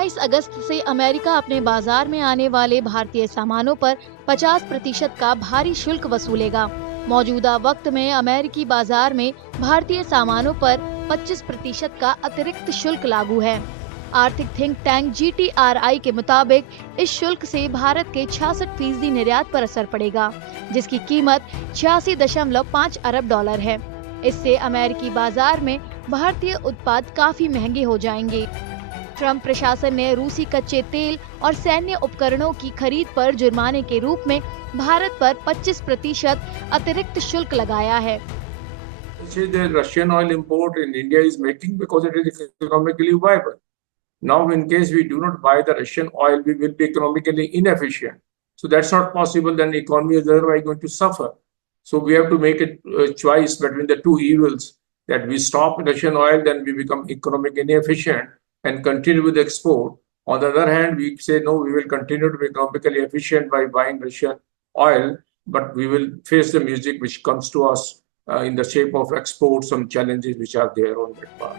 27 अगस्त से अमेरिका अपने बाजार में आने वाले भारतीय सामानों पर 50% का भारी शुल्क वसूलेगा। मौजूदा वक्त में अमेरिकी बाजार में भारतीय सामानों पर 25% का अतिरिक्त शुल्क लागू है। आर्थिक थिंक टैंक GTRI के मुताबिक इस शुल्क से भारत के 66% निर्यात पर असर पड़ेगा, जिसकी कीमत 86.5 अरब डॉलर है। इससे अमेरिकी बाजार में भारतीय उत्पाद काफी महंगे हो जाएंगे। ट्रंप प्रशासन ने रूसी कच्चे तेल और सैन्य उपकरणों की खरीद पर जुर्माने के रूप में भारत पर 25% अतिरिक्त शुल्क लगाया है। The Russian oil import in India is making because it is economically viable. Now, in case we do not buy the Russian oil, we will be economically inefficient. So that's not possible. Then the economy is otherwise going to suffer. So we have to make a choice between the two evils, that we stop Russian oil, then we become economically inefficient and continue with export. On the other hand, we say, no, we will continue to be economically efficient by buying Russian oil, but we will face the music which comes to us in the shape of exports, some challenges which are there on that part.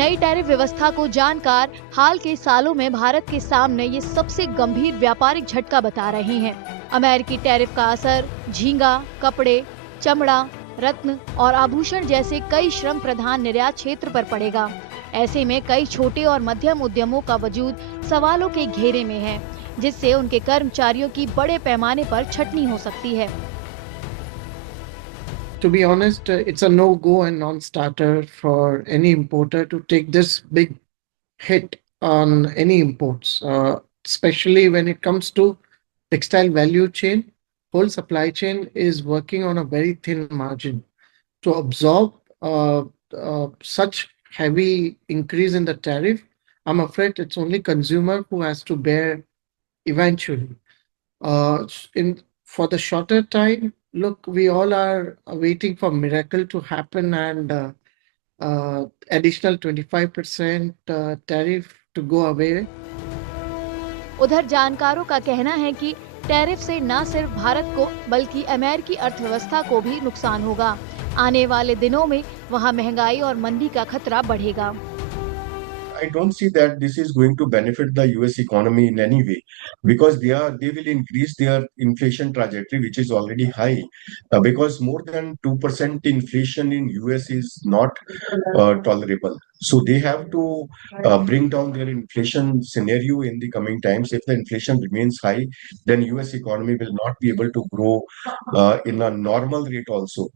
नई tariff व्यवस्था को जानकार हाल के सालों में भारत के सामने ये सबसे गंभीर व्यापारिक झटका बता रहे हैं। अमेरिकी टैरिफ का असर झींगा, कपड़े, चमड़ा, रत्न और आभूषण जैसे कई श्रम प्रधान निर्यात क्षेत्र पर पड़ेगा। ऐसे में कई छोटे और मध्यम उद्यमों का वजूद सवालों के घेरे में है, जिससे उनके कर्मचारियों की बड़े पैमाने पर छटनी हो सकती है। To be honest, it's a no-go and non-starter for any importer to take this big hit on any imports, especially when it comes to textile value chain. Whole supply chain is working on a very thin margin. To absorb such heavy increase in the tariff, I'm afraid it's only consumer who has to bear eventually. For the shorter time, look, we all are waiting for miracle to happen and additional 25% tariff to go away. उधर जानकारों का कहना है कि tariff से न सिर्फ भारत को बल्कि अमेरिकी अर्थव्यवस्था को भी नुकसान होगा। आने वाले दिनों में वहां महंगाई और मंदी का खतरा बढ़ेगा। I don't see that this is going to benefit the US economy in any way, because they will increase their inflation trajectory, which is already high, because more than 2% inflation in US is not tolerable. So they have to bring down their inflation scenario in the coming times. If the inflation remains high, then US economy will not be able to grow in a normal rate also,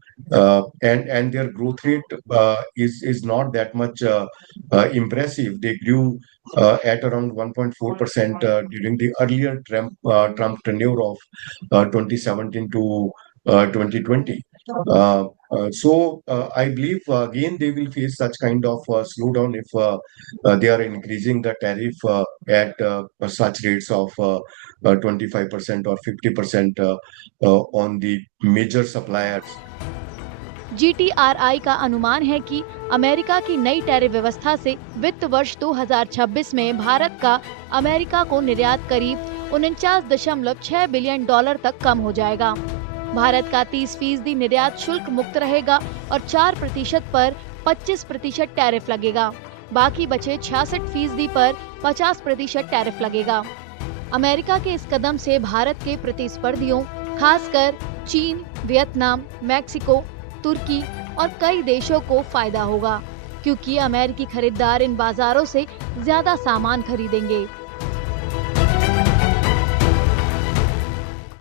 and their growth rate is not that much impressive. They grew at around 1.4% during the earlier Trump tenure of 2017 to 2020. So I believe again they will face such kind of slowdown if they are increasing the tariff at such rates of 25% or 50% on the major suppliers. GTRI का अनुमान है कि America की नई tariff व्यवस्था से वित्त वर्ष 2026 में भारत का अमेरिका को निर्यात करीब 49.6 बिलियन डॉलर तक कम हो जाएगा। भारत का 30% निर्यात शुल्क मुक्त रहेगा और 4% पर 25% टैरिफ लगेगा। बाकी बचे 66% पर 50% टैरिफ लगेगा। अमेरिका के इस कदम से भारत के प्रतिस्पर्धियों, खासकर चीन, वियतनाम, मैक्सिको, तुर्की और कई देशों को फायदा होगा, क्योंकि अमेरिकी खरीदार इन बाजारों से ज्यादा सामान खरीदेंगे।